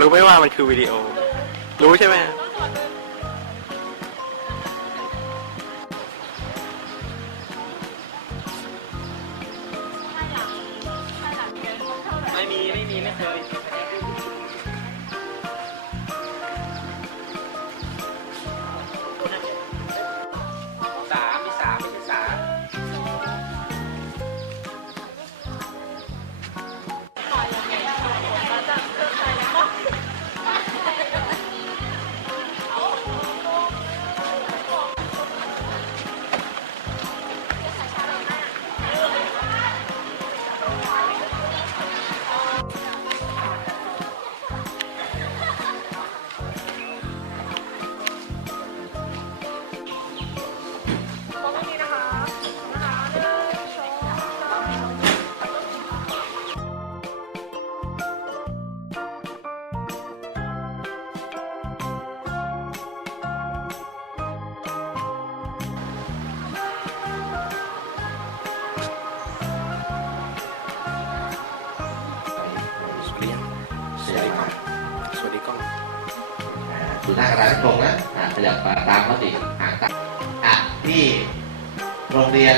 รู้ไหมว่ามันคือวิดีโอ รู้ใช่ไหม ตามเขติหางตาอ่ที่โรงเรียน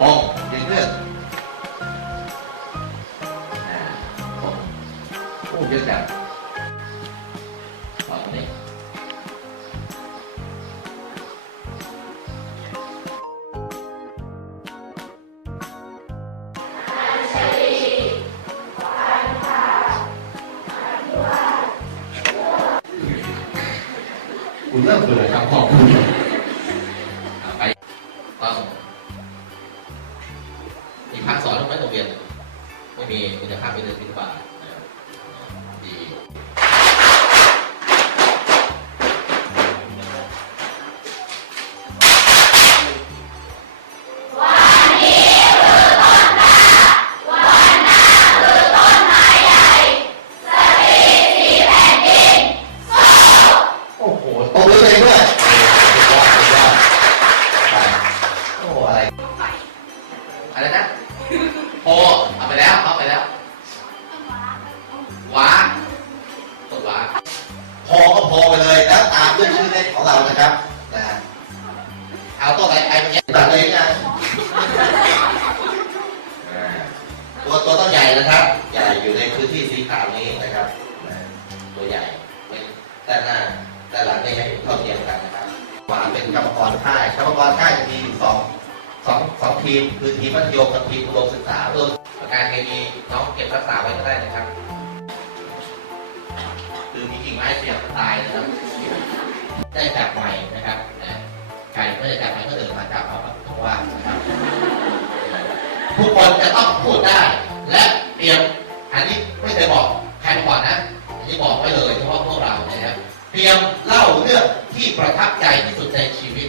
ปงจึงเลือกปงอู้เยอะจัง ก็เจยกลายเปนก็เดินมาจากเอาเพราะว่าทุกคนจะต้องพูดได้ และเตรียมอันนี้ไม่เคยบอกใครมาก่อนนะอันนี้บอกไว้เลยเฉพาะพวกเรานะครับเตรียมเล่าเรื่องที่ประทับใจที่สุดในชีวิต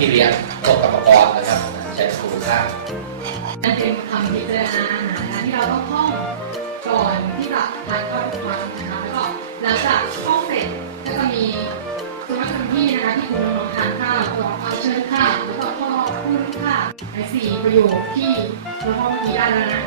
พี่เลี้ยงโต๊ะกรรมกรนะครับใช้ประตูข้างนั่นเป็นคำพิจารณาอาหารนะที่เราต้องท่องก่อนที่จะทานข้าวทุกวันนะคะแล้วก็หลังจากท่องเสร็จก็จะมีส่วนคำที่นะคะที่คุณน้องทานข้าวก็เอาเชิญค่ะแล้วก็พ่อคุณค่ะไอ้สี่ประโยคที่เราท่องเมื่อกี้ได้แล้วนะ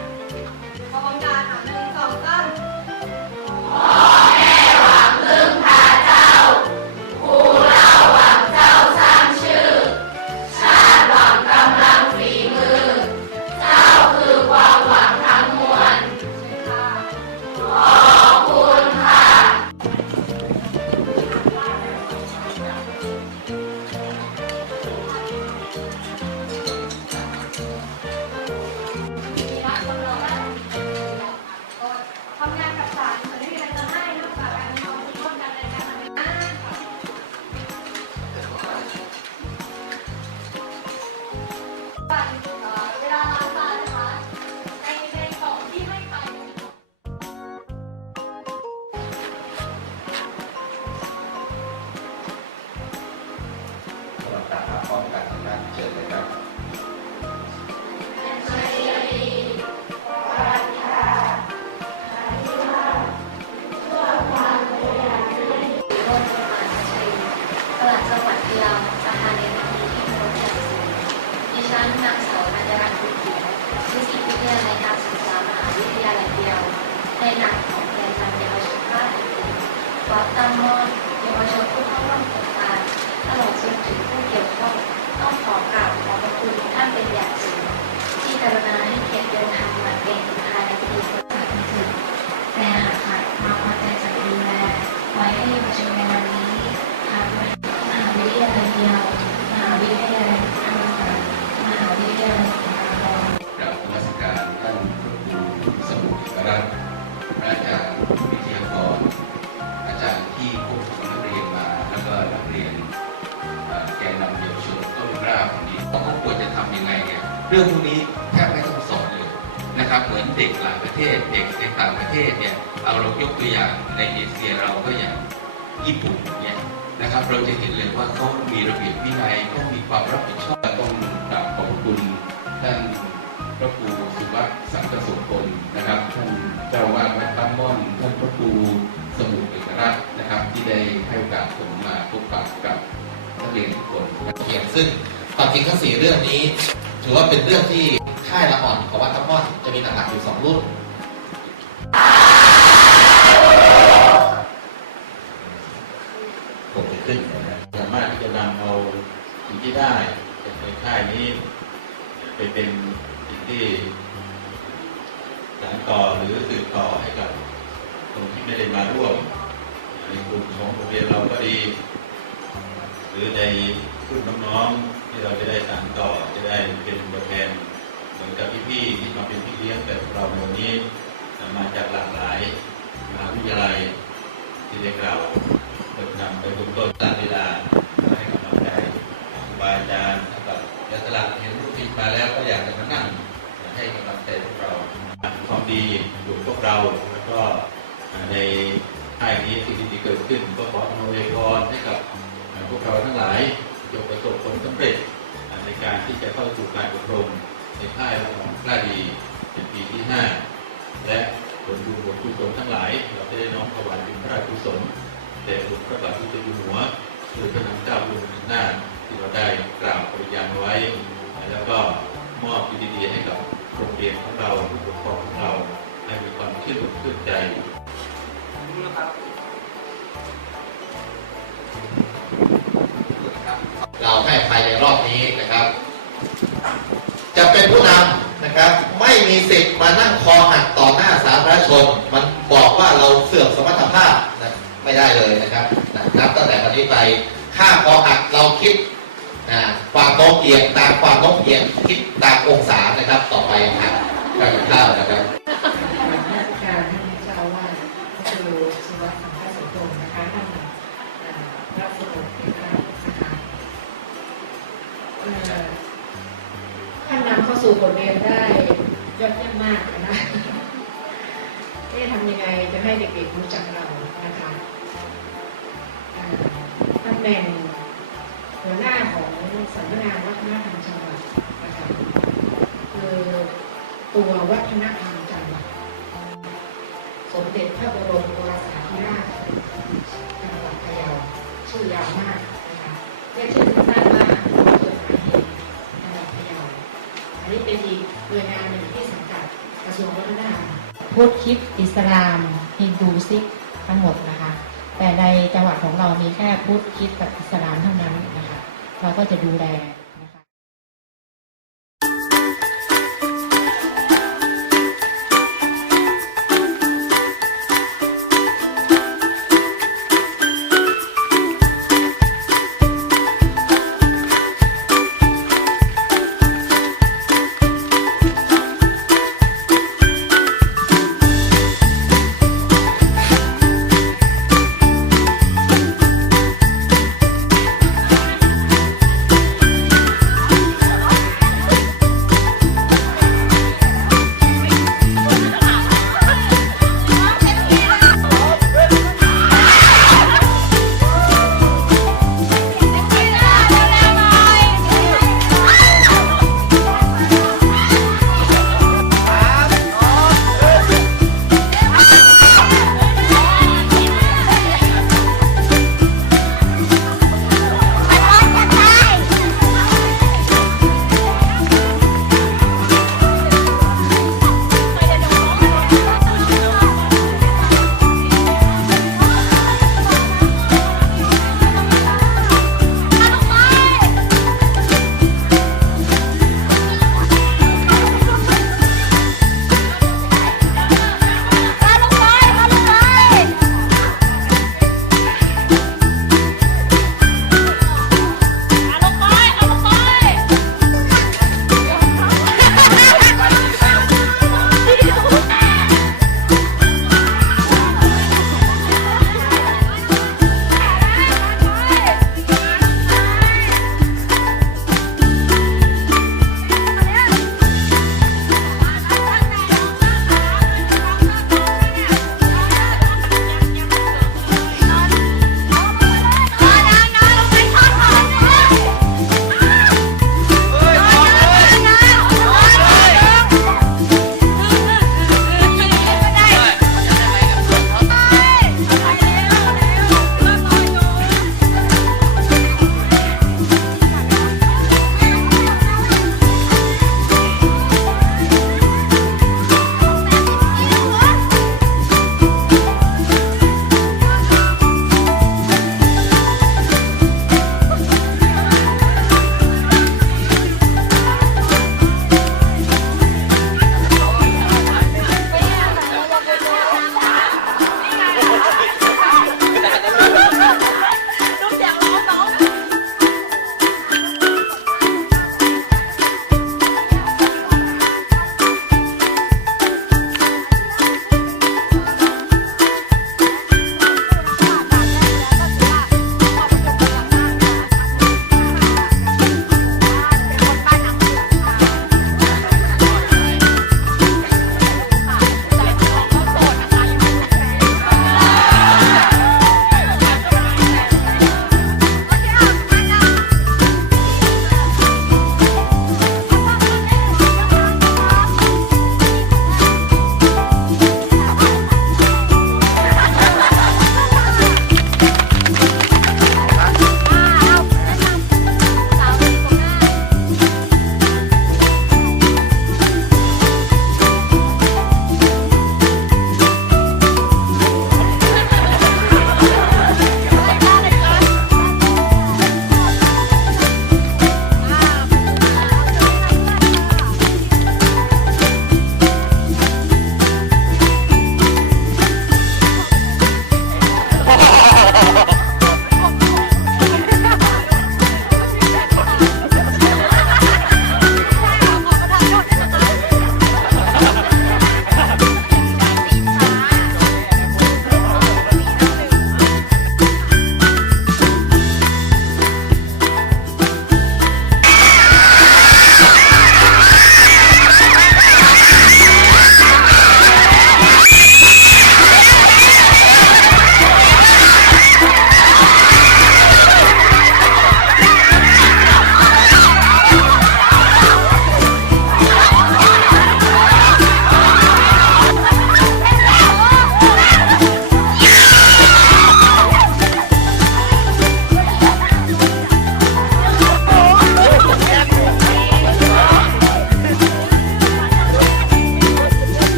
ที่ควบคุมนักเรียนมาแล้วก็นักเรียนแกนนำเยาวชนต้นกล้าของนี้เขาควรจะทำยังไงเนี่ยเรื่องพวกนี้แทบไม่ต้องสอนเลยนะครับเหมือนเด็กหลายประเทศเด็กในต่างประเทศเนี่ยเอาเรายกตัวอย่างในเอเชียเราก็อย่างญี่ปุ่นเนี่ยนะครับเราจะเห็นเลยว่าเขามีระเบียบวินัยเขามีความรับผิดชอบต้องกราบขอบคุณท่านพระครูสุวัสดิ์สังกสุพลนะครับท่านเจ้าวาดวัดตั้มม่อนท่านพระครู สมุทรเอกรัตน์นะครับ ที่ได้ให้โอกาสผมมาพบปะกับนักเรียนทุกคนเขียนซึ่งความจริงทั้งสี่เรื่องนี้ ถือว่าเป็นเรื่องที่ค่ายละอ่อนของวัดทับม่อนจะมีหลักๆอยู่สองรุ่นผมจะขึ้นนะครับสามารถที่จะนำเอาสิ่งที่ได้จากในค่ายนี้ ไปเป็นสิ่งที่สานต่อหรือสืบต่อให้กับ คนที่ไม่ได้มาร่วมในกลุ่มของโรงเรียนเราก็ดี หรือในรุ่นน้องๆที่เราจะได้สานต่อจะได้เป็นตัวแทนเหมือนกับพี่ๆที่มาเป็นพี่เลี้ยงแบบเราในวันนี้มาจากหลากหลายมหาวิทยาลัยที่ได้กล่าวเปิดนำไปบุญต้นตามเวลาให้กำลังใจครูบาอาจารย์นะครับและตลาดเห็นรูปฟิล์มมาแล้วก็อยากจะมานั่งให้กำลังใจพวกเราความดีอยู่พวกเราแล้วก็ ในค่ายนี้สิ่งที่เกิดขึ้นก็ขออำนวยพรให้กับพวกเราทั้งหลายจงประสบผลสำเร็จในการที่จะเข้าสู่การอบรมในค่ายของกล้าดีเป็นปีที่ 5 และผลบุญผลกุศลทั้งหลาย เราจะได้น้อมถวายเป็นพระราชกุศลแต่หลวงพระบาทสมเด็จอยู่หัวหรือพระนางเจ้าอยู่หัน้าที่เราได้กล่าวปริญญาไว้ แล้วก็มอบดีๆให้กับโรงเรียนของเราผู้ปกครองของเราให้มีความชื่นอกชื่นใจ เราให้ภายในรอบนี้นะครับ จะเป็นผู้นำนะครับ ไม่มีสิทธิ์มานั่งคอหักต่อหน้าสาธารณชน มันบอกว่าเราเสื่อมสมรรถภาพนะไม่ได้เลยนะครับนับตั้งแต่วันนี้ไปค่าคอหักเราคิดนะความโน้มเอียงตามความโน้มเอียงคิดตามองศานะครับ ต่อไปครับการข้าวนะครับ สู่บทเรียนได้ยอดเยี่ยมมากนะเอ๊ะทำยังไงจะให้เด็กๆรู้จักเรานะคะตำแหน่งหัวหน้าของสำนักงานวัฒนธรรมจังหวัดนะคะคือตัววัฒนธรรมจังหวัดสมเด็จพระบรมโอรสาธิราชจังหวัดพะเยาชื่อยาวมากนะคะเรียกชื่อ พุทธคิดอิสลามฮินดูซิกทั้งหมดนะคะ แต่ในจังหวัดของเรามีแค่พุทธคิดกับอิสลามเท่านั้นนะคะ เราก็จะดูแล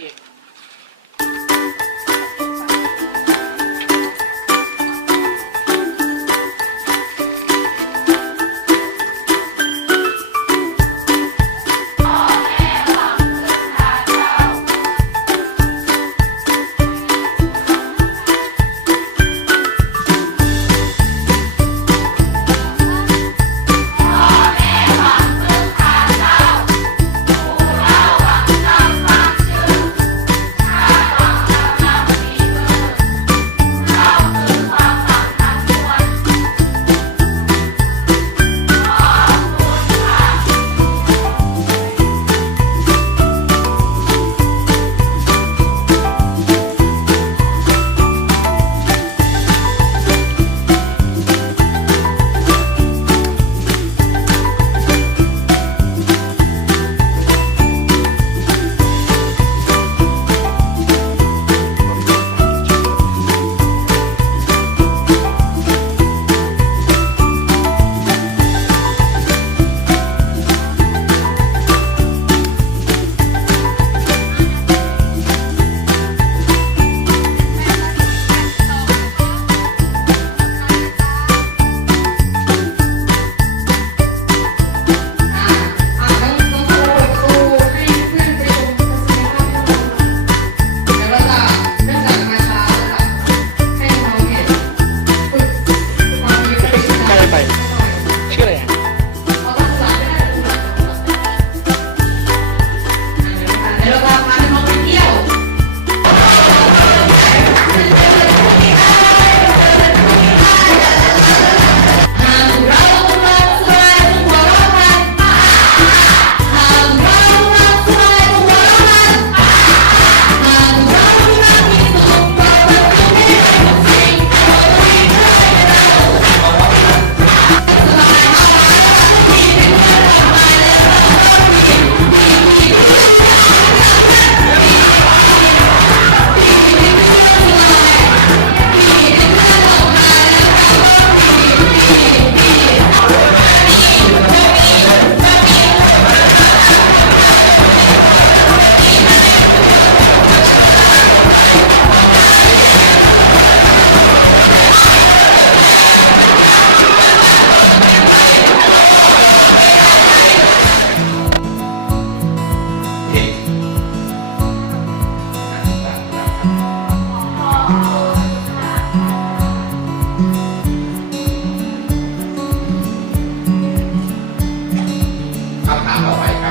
ดั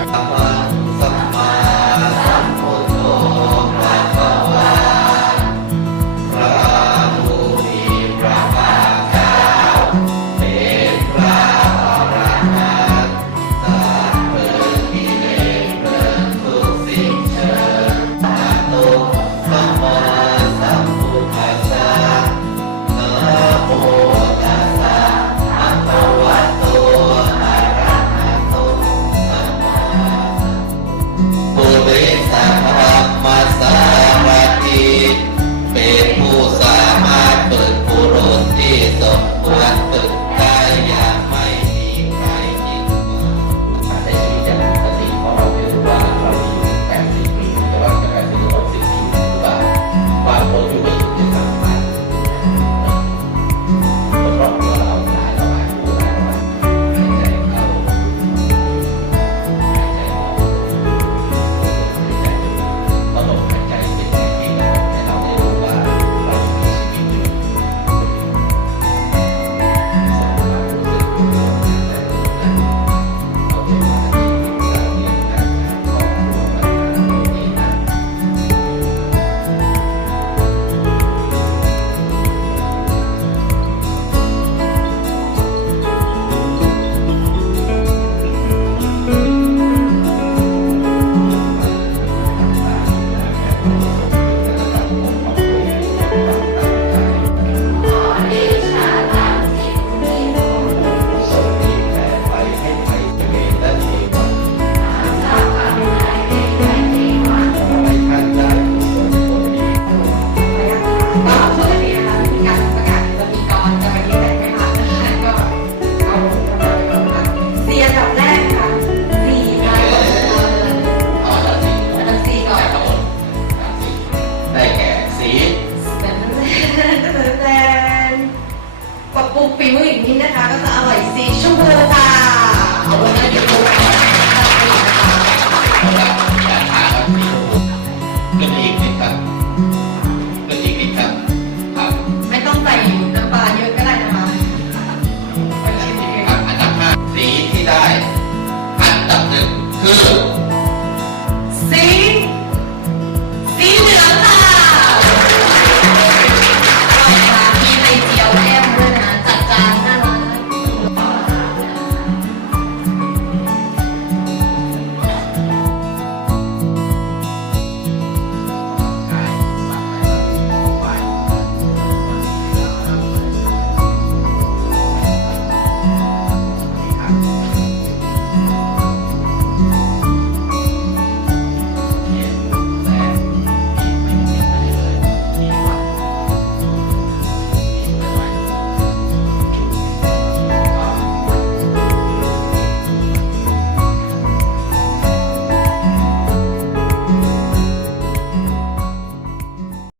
Bye.